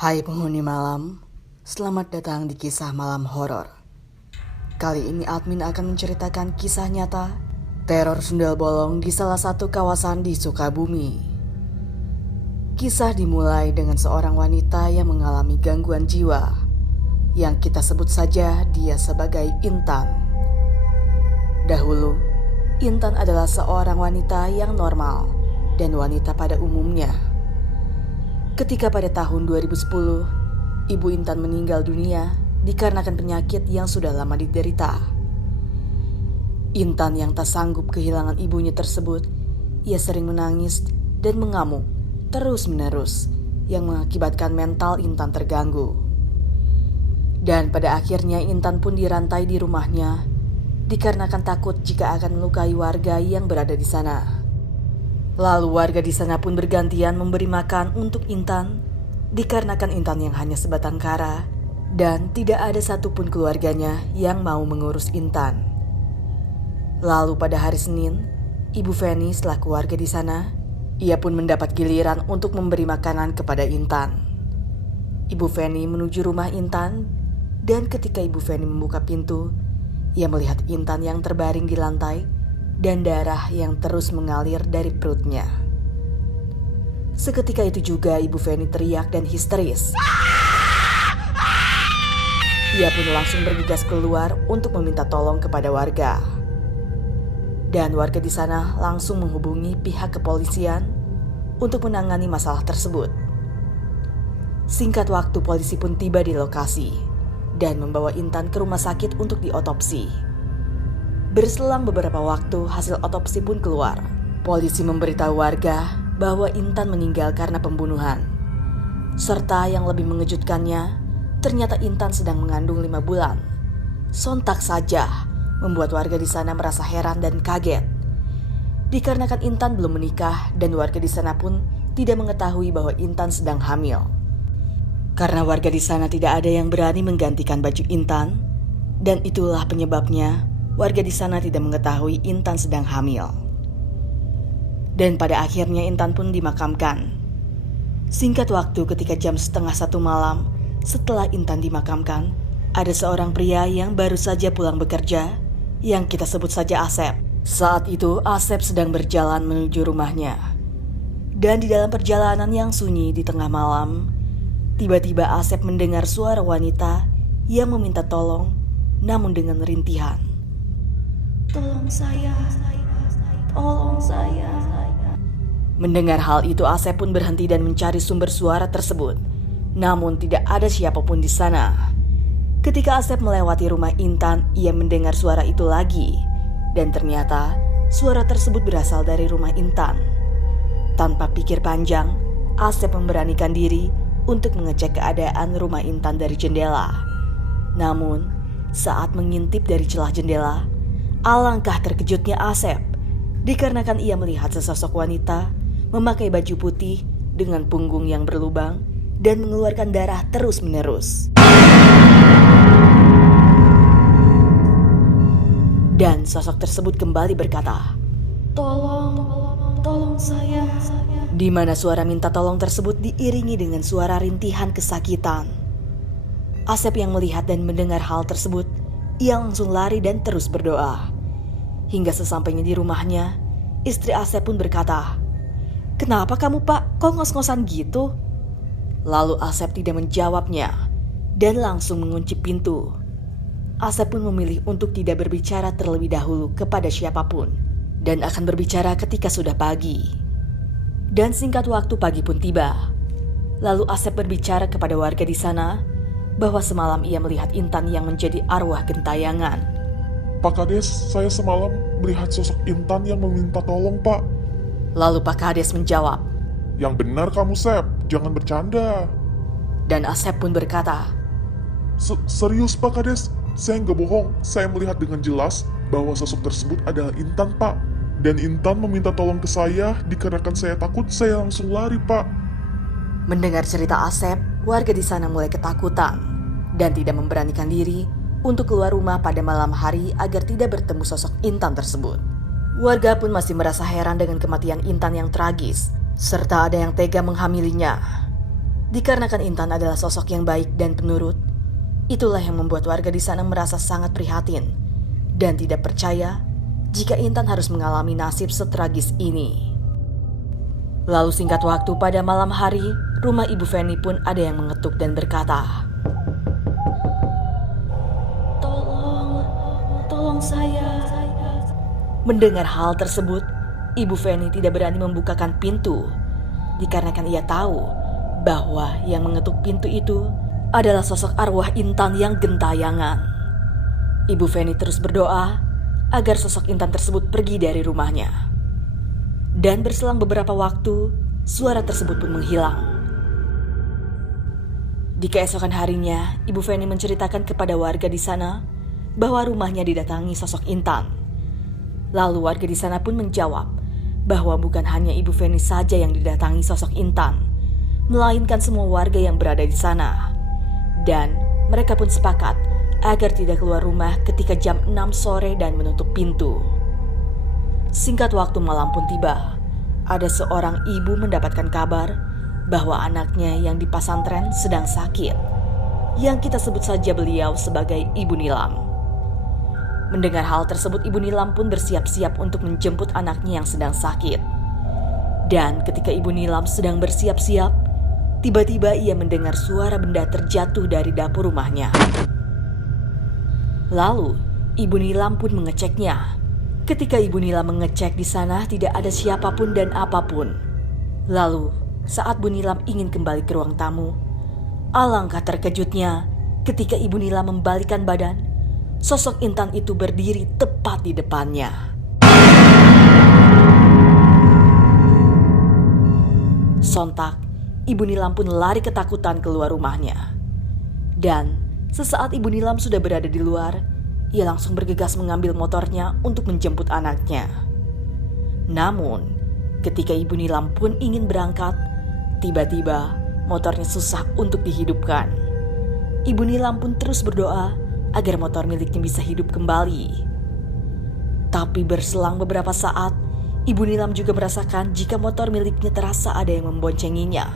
Hai penghuni malam, selamat datang di kisah malam horor. Kali ini admin akan menceritakan kisah nyata teror sundel bolong di salah satu kawasan di Sukabumi. Kisah dimulai dengan seorang wanita yang mengalami gangguan jiwa, yang kita sebut saja dia sebagai Intan. Dahulu, Intan adalah seorang wanita yang normal dan wanita pada umumnya. Ketika pada tahun 2010, Ibu Intan meninggal dunia dikarenakan penyakit yang sudah lama diderita. Intan yang tak sanggup kehilangan ibunya tersebut, ia sering menangis dan mengamuk terus-menerus yang mengakibatkan mental Intan terganggu. Dan pada akhirnya Intan pun dirantai di rumahnya dikarenakan takut jika akan melukai warga yang berada di sana. Lalu warga di sana pun bergantian memberi makan untuk Intan dikarenakan Intan yang hanya sebatang kara dan tidak ada satupun keluarganya yang mau mengurus Intan. Lalu pada hari Senin, Ibu Feni selaku warga di sana, ia pun mendapat giliran untuk memberi makanan kepada Intan. Ibu Feni menuju rumah Intan dan ketika Ibu Feni membuka pintu, ia melihat Intan yang terbaring di lantai dan darah yang terus mengalir dari perutnya. Seketika itu juga Ibu Feni teriak dan histeris. Ia pun langsung bergegas keluar untuk meminta tolong kepada warga. Dan warga di sana langsung menghubungi pihak kepolisian untuk menangani masalah tersebut. Singkat waktu polisi pun tiba di lokasi dan membawa Intan ke rumah sakit untuk diotopsi. Berselang beberapa waktu, hasil otopsi pun keluar. Polisi memberitahu warga bahwa Intan meninggal karena pembunuhan. Serta yang lebih mengejutkannya, ternyata Intan sedang mengandung 5 bulan. Sontak saja membuat warga di sana merasa heran dan kaget. Dikarenakan Intan belum menikah dan warga di sana pun tidak mengetahui bahwa Intan sedang hamil. Karena warga di sana tidak ada yang berani menggantikan baju Intan, dan itulah penyebabnya warga di sana tidak mengetahui Intan sedang hamil. Dan pada akhirnya Intan pun dimakamkan. Singkat waktu ketika jam 12:30 malam setelah Intan dimakamkan, ada seorang pria yang baru saja pulang bekerja yang kita sebut saja Asep. Saat itu Asep sedang berjalan menuju rumahnya. Dan di dalam perjalanan yang sunyi di tengah malam, tiba-tiba Asep mendengar suara wanita yang meminta tolong namun dengan rintihan. Tolong saya. Tolong saya. Mendengar hal itu Asep pun berhenti dan mencari sumber suara tersebut. Namun tidak ada siapapun di sana. Ketika Asep melewati rumah Intan, ia mendengar suara itu lagi. Dan ternyata suara tersebut berasal dari rumah Intan. Tanpa pikir panjang, Asep memberanikan diri untuk mengecek keadaan rumah Intan dari jendela. Namun saat mengintip dari celah jendela, alangkah terkejutnya Asep dikarenakan ia melihat sesosok wanita memakai baju putih dengan punggung yang berlubang dan mengeluarkan darah terus-menerus. Dan sosok tersebut kembali berkata, Tolong saya. di mana suara minta tolong tersebut diiringi dengan suara rintihan kesakitan. Asep yang melihat dan mendengar hal tersebut, ia langsung lari dan terus berdoa. Hingga sesampainya di rumahnya, istri Asep pun berkata, "Kenapa kamu Pak, kok ngos-ngosan gitu?" Lalu Asep tidak menjawabnya dan langsung mengunci pintu. Asep pun memilih untuk tidak berbicara terlebih dahulu kepada siapapun dan akan berbicara ketika sudah pagi. Dan singkat waktu pagi pun tiba. Lalu Asep berbicara kepada warga di sana bahwa semalam ia melihat Intan yang menjadi arwah gentayangan. Pak Kades, saya semalam melihat sosok Intan yang meminta tolong, Pak. Lalu Pak Kades menjawab, Yang benar kamu, Sep. Jangan bercanda. dan Asep pun berkata, Serius, Pak Kades. Saya nggak bohong. Saya melihat dengan jelas bahwa sosok tersebut adalah Intan, Pak. Dan Intan meminta tolong ke saya dikarenakan saya takut, saya langsung lari, Pak. Mendengar cerita Asep, warga di sana mulai ketakutan dan tidak memberanikan diri untuk keluar rumah pada malam hari agar tidak bertemu sosok Intan tersebut. Warga pun masih merasa heran dengan kematian Intan yang tragis, serta ada yang tega menghamilinya. Dikarenakan Intan adalah sosok yang baik dan penurut, itulah yang membuat warga di sana merasa sangat prihatin dan tidak percaya jika Intan harus mengalami nasib setragis ini. Lalu singkat waktu pada malam hari, rumah Ibu Feni pun ada yang mengetuk dan berkata, Tolong saya. Mendengar hal tersebut, Ibu Feni tidak berani membukakan pintu, dikarenakan ia tahu bahwa yang mengetuk pintu itu adalah sosok arwah Intan yang gentayangan. Ibu Feni terus berdoa agar sosok Intan tersebut pergi dari rumahnya. Dan berselang beberapa waktu, suara tersebut pun menghilang. Di keesokan harinya, Ibu Feni menceritakan kepada warga di sana bahwa rumahnya didatangi sosok Intan. Lalu warga di sana pun menjawab bahwa bukan hanya Ibu Feni saja yang didatangi sosok Intan, melainkan semua warga yang berada di sana. Dan mereka pun sepakat agar tidak keluar rumah ketika jam 6 sore dan menutup pintu. Singkat waktu malam pun tiba, ada seorang ibu mendapatkan kabar bahwa anaknya yang di pesantren sedang sakit, yang kita sebut saja beliau sebagai Ibu Nilam. Mendengar hal tersebut, Ibu Nilam pun bersiap-siap untuk menjemput anaknya yang sedang sakit. Dan ketika Ibu Nilam sedang bersiap-siap, tiba-tiba ia mendengar suara benda terjatuh dari dapur rumahnya. Lalu, Ibu Nilam pun mengeceknya. Ketika Ibu Nilam mengecek di sana tidak ada siapapun dan apapun. Lalu, saat Bu Nilam ingin kembali ke ruang tamu, alangkah terkejutnya ketika Ibu Nilam membalikkan badan, sosok Intan itu berdiri tepat di depannya. Sontak, Ibu Nilam pun lari ketakutan keluar rumahnya. Dan sesaat Ibu Nilam sudah berada di luar, ia langsung bergegas mengambil motornya untuk menjemput anaknya. Namun, ketika Ibu Nilam pun ingin berangkat, tiba-tiba motornya susah untuk dihidupkan. Ibu Nilam pun terus berdoa agar motor miliknya bisa hidup kembali. Tapi berselang beberapa saat, Ibu Nilam juga merasakan jika motor miliknya terasa ada yang memboncenginya.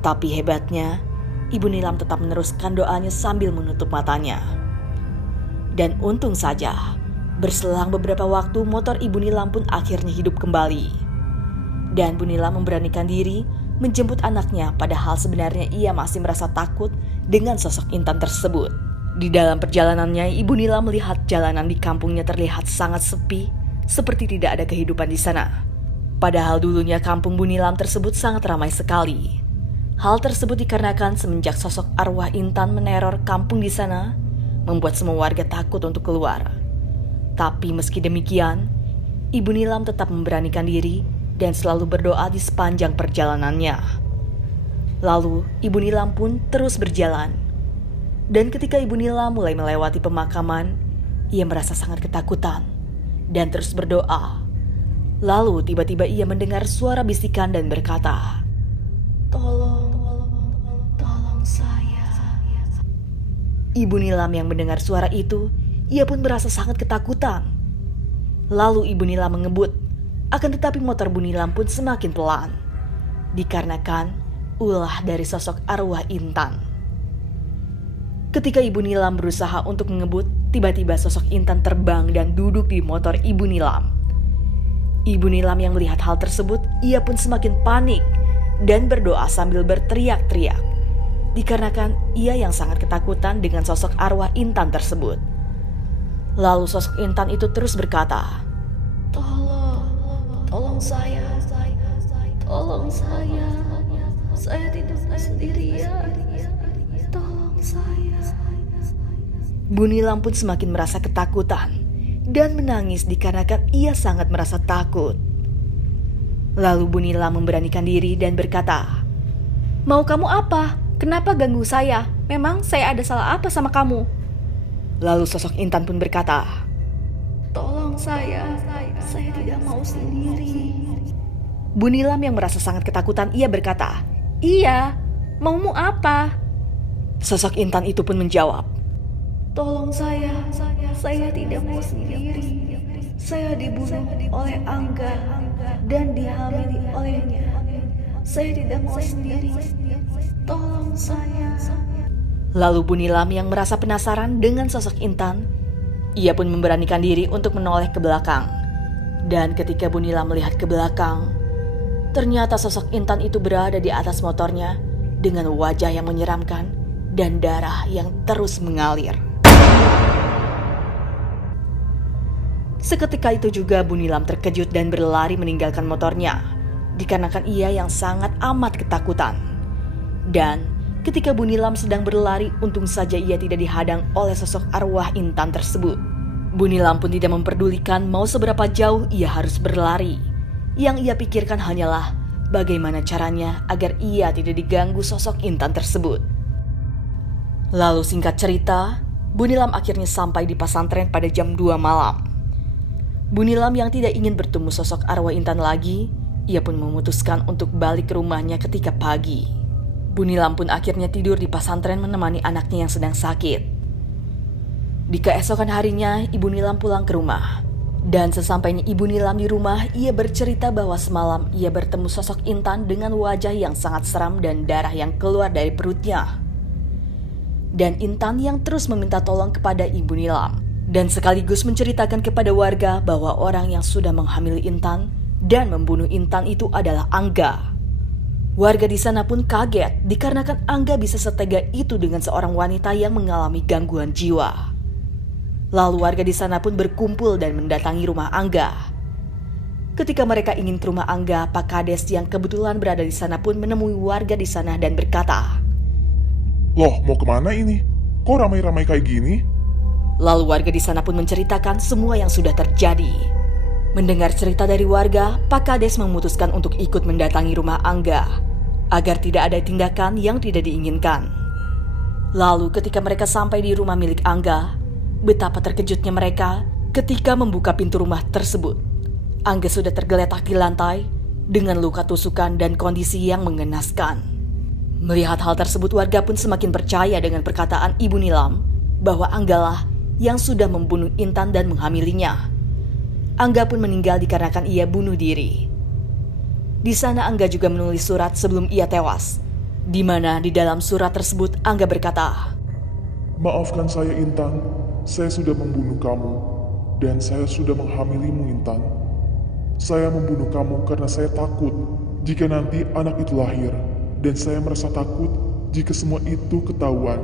Tapi hebatnya, Ibu Nilam tetap meneruskan doanya sambil menutup matanya. Dan untung saja, berselang beberapa waktu motor Ibu Nilam pun akhirnya hidup kembali. Dan Bu Nilam memberanikan diri menjemput anaknya, padahal sebenarnya ia masih merasa takut dengan sosok Intan tersebut. Di dalam perjalanannya, Ibu Nilam melihat jalanan di kampungnya terlihat sangat sepi, seperti tidak ada kehidupan di sana. Padahal dulunya kampung Bu Nilam tersebut sangat ramai sekali. Hal tersebut dikarenakan semenjak sosok arwah Intan meneror kampung di sana, membuat semua warga takut untuk keluar. Tapi meski demikian, Ibu Nilam tetap memberanikan diri dan selalu berdoa di sepanjang perjalanannya. Lalu, Ibu Nilam pun terus berjalan. Dan ketika Ibu Nilam mulai melewati pemakaman, ia merasa sangat ketakutan dan terus berdoa. Lalu tiba-tiba ia mendengar suara bisikan dan berkata, Tolong saya. Ibu Nilam yang mendengar suara itu, ia pun merasa sangat ketakutan. Lalu Ibu Nilam mengebut, akan tetapi motor Bu Nilam pun semakin pelan, dikarenakan ulah dari sosok arwah Intan. Ketika Ibu Nilam berusaha untuk mengebut, tiba-tiba sosok Intan terbang dan duduk di motor Ibu Nilam. Ibu Nilam yang melihat hal tersebut, ia pun semakin panik dan berdoa sambil berteriak-teriak, dikarenakan ia yang sangat ketakutan dengan sosok arwah Intan tersebut. Lalu sosok Intan itu terus berkata, Tolong saya. Tolong saya. Saya tidak sendirian. Tolong saya. Bu Nilam pun semakin merasa ketakutan dan menangis dikarenakan ia sangat merasa takut. Lalu Bu Nilam memberanikan diri dan berkata, "Mau kamu apa? Kenapa ganggu saya? Memang saya ada salah apa sama kamu?" Lalu sosok Intan pun berkata, Tolong saya tidak mau sendiri. Bu Nilam yang merasa sangat ketakutan, ia berkata, "Iya, maumu apa?" Sosok Intan itu pun menjawab, Tolong saya tidak mau sendiri. Saya dibunuh oleh Angga dan dihamili olehnya. Saya tidak mau sendiri. Tolong saya. Lalu Bu Nilam yang merasa penasaran dengan sosok Intan, ia pun memberanikan diri untuk menoleh ke belakang. Dan ketika Bu Nilam melihat ke belakang, ternyata sosok Intan itu berada di atas motornya dengan wajah yang menyeramkan dan darah yang terus mengalir. Seketika itu juga Bu Nilam terkejut dan berlari meninggalkan motornya, dikarenakan ia yang sangat amat ketakutan. Dan ketika Bu Nilam sedang berlari, untung saja ia tidak dihadang oleh sosok arwah Intan tersebut. Bu Nilam pun tidak memperdulikan mau seberapa jauh ia harus berlari. Yang ia pikirkan hanyalah bagaimana caranya agar ia tidak diganggu sosok Intan tersebut. Lalu singkat cerita, Bu Nilam akhirnya sampai di pesantren pada jam 2 malam. Bu Nilam yang tidak ingin bertemu sosok arwah Intan lagi, ia pun memutuskan untuk balik ke rumahnya ketika pagi. Bu Nilam pun akhirnya tidur di pesantren menemani anaknya yang sedang sakit. Di keesokan harinya, Ibu Nilam pulang ke rumah. Dan sesampainya Ibu Nilam di rumah, ia bercerita bahwa semalam ia bertemu sosok Intan dengan wajah yang sangat seram dan darah yang keluar dari perutnya. Dan Intan yang terus meminta tolong kepada Ibu Nilam. Dan sekaligus menceritakan kepada warga bahwa orang yang sudah menghamili Intan dan membunuh Intan itu adalah Angga. Warga di sana pun kaget dikarenakan Angga bisa setega itu dengan seorang wanita yang mengalami gangguan jiwa. Lalu warga di sana pun berkumpul dan mendatangi rumah Angga. Ketika mereka ingin ke rumah Angga, Pak Kades yang kebetulan berada di sana pun menemui warga di sana dan berkata, Loh, mau kemana ini? Kok ramai-ramai kayak gini? Lalu warga di sana pun menceritakan semua yang sudah terjadi. Mendengar cerita dari warga, Pak Kades memutuskan untuk ikut mendatangi rumah Angga agar tidak ada tindakan yang tidak diinginkan. Lalu ketika mereka sampai di rumah milik Angga, betapa terkejutnya mereka ketika membuka pintu rumah tersebut. Angga sudah tergeletak di lantai dengan luka tusukan dan kondisi yang mengenaskan. Melihat hal tersebut, warga pun semakin percaya dengan perkataan Ibu Nilam bahwa Angga lah yang sudah membunuh Intan dan menghamilinya. Angga pun meninggal dikarenakan ia bunuh diri. Di sana Angga juga menulis surat sebelum ia tewas, di mana di dalam surat tersebut Angga berkata, Maafkan saya Intan, saya sudah membunuh kamu, dan saya sudah menghamilimu Intan. Saya membunuh kamu karena saya takut jika nanti anak itu lahir, dan saya merasa takut jika semua itu ketahuan.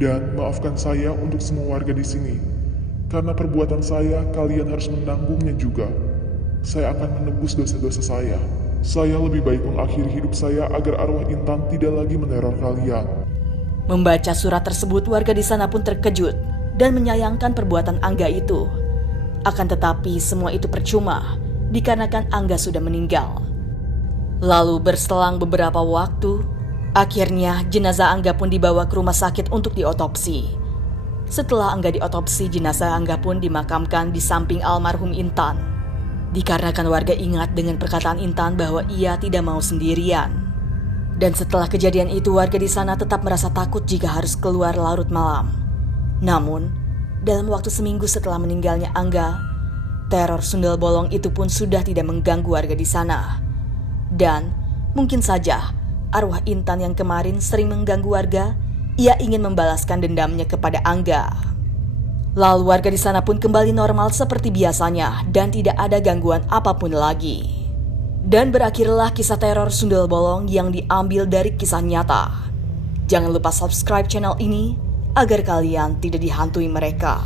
Dan maafkan saya untuk semua warga di sini, karena perbuatan saya kalian harus menanggungnya juga. Saya akan menebus dosa-dosa saya. Saya lebih baik mengakhiri hidup saya agar arwah Intan tidak lagi meneror kalian. Membaca surat tersebut, warga di sana pun terkejut dan menyayangkan perbuatan Angga itu. Akan tetapi semua itu percuma, dikarenakan Angga sudah meninggal. Lalu berselang beberapa waktu, akhirnya jenazah Angga pun dibawa ke rumah sakit untuk diotopsi. Setelah Angga diotopsi, jenazah Angga pun dimakamkan di samping almarhum Intan. Dikarenakan warga ingat dengan perkataan Intan bahwa ia tidak mau sendirian. Dan setelah kejadian itu, warga di sana tetap merasa takut jika harus keluar larut malam. Namun, dalam waktu seminggu setelah meninggalnya Angga, teror sundel bolong itu pun sudah tidak mengganggu warga di sana. Dan mungkin saja arwah Intan yang kemarin sering mengganggu warga, ia ingin membalaskan dendamnya kepada Angga. Lalu warga di sana pun kembali normal seperti biasanya dan tidak ada gangguan apapun lagi. Dan berakhirlah kisah teror sundel bolong yang diambil dari kisah nyata. Jangan lupa subscribe channel ini agar kalian tidak dihantui mereka.